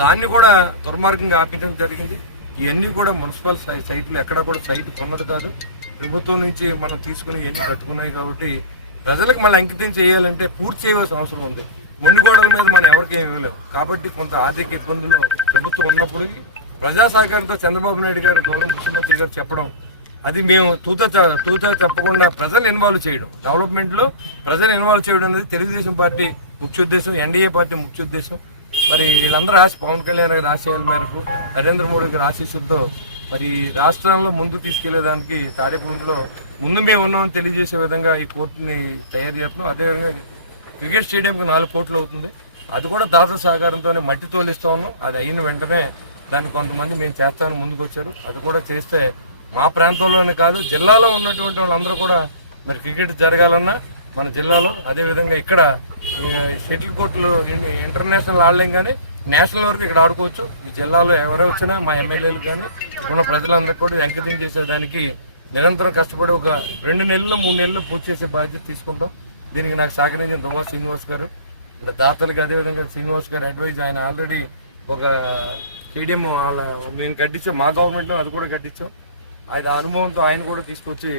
దాన్ని కూడా దుర్మార్గంగా ఆపించడం జరిగింది. ఇవన్నీ కూడా మున్సిపల్ సైట్లు ఎక్కడ కూడా సైట్ కొన్నది కాదు. ప్రభుత్వం నుంచి మనం తీసుకుని ఇవన్నీ కట్టుకున్నాయి కాబట్టి ప్రజలకు మళ్ళీ అంకితం చేయాలంటే పూర్తి చేయవలసిన అవసరం ఉంది. మొండిగోడల మీద మనం ఎవరికి ఏమి ఇవ్వలేము. కాబట్టి కొంత ఆర్థిక ఇబ్బందులు ప్రభుత్వం ఉన్నప్పటికీ ప్రజా సహకారంతో చంద్రబాబు నాయుడు గారు గౌరవ ముఖ్యమంత్రి గారు చెప్పడం అది మేము తూత తూత చెప్పకుండా ప్రజలు ఇన్వాల్వ్ చేయడం. డెవలప్మెంట్లో ప్రజలు ఇన్వాల్వ్ చేయడం అనేది తెలుగుదేశం పార్టీ ముఖ్య ఉద్దేశం ఎన్డీఏ పార్టీ ముఖ్య ఉద్దేశం. మరి వీళ్ళందరూ ఆశ పవన్ కళ్యాణ్ గారి ఆశయాల మేరకు నరేంద్ర మోడీ గారి ఆశీస్సులతో మరి రాష్ట్రంలో ముందు తీసుకెళ్ళేదానికి తాడేపల్లిలో ముందు మేము ఉన్నామని తెలియజేసే విధంగా ఈ కోర్టుని తయారు చేస్తున్నాం. అదేవిధంగా క్రికెట్ స్టేడియంకి నాలుగు కోట్లు అవుతుంది. అది కూడా దాత సహకారంతోనే మట్టి తోలిస్తూ ఉన్నాం. అది అయిన వెంటనే దాన్ని కొంతమంది మేము చేస్తామని ముందుకు వచ్చారు. అది కూడా చేస్తే మా ప్రాంతంలోనే కాదు జిల్లాలో ఉన్నటువంటి వాళ్ళందరూ కూడా మరి క్రికెట్ జరగాలన్నా మన జిల్లాలో. అదేవిధంగా ఇక్కడ షటిల్ కోర్టులు ఇంటర్నేషనల్ ఆడలేం కానీ నేషనల్ వరకు ఇక్కడ ఆడుకోవచ్చు. ఈ జిల్లాలో ఎవరే వచ్చినా మా ఎమ్మెల్యేలు కానీ ఉన్న ప్రజలందరూ కూడా అంకితం చేసేదానికి నిరంతరం కష్టపడి ఒక రెండు నెలలు మూడు నెలలు పూర్తి చేసే బాధ్యత తీసుకుంటాం. దీనికి నాకు సహకరించిన దుమా శ్రీనివాస్ గారు ఇంకా దాతలకు అదేవిధంగా శ్రీనివాస్ గారు అడ్వైజ్ ఆయన ఆల్రెడీ ఒక స్టేడియం వాళ్ళ మేము కట్టించాం మా గవర్నమెంట్లో అది కూడా కట్టించాం. అది అనుభవంతో ఆయన కూడా తీసుకొచ్చి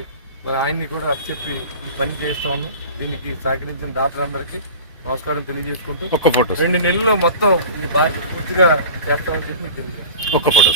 మరి ఆయన్ని కూడా చెప్పి పని చేస్తా ఉన్నాం. దీనికి సహకరించిన డాక్టర్ అందరికీ నమస్కారం తెలియజేసుకుంటూ ఒక్క ఫోటో రెండు నెలల్లో మొత్తం ఈ బాధ్యత పూర్తిగా చేస్తామని చెప్పి తెలియజేస్తాం ఒక్క ఫోటో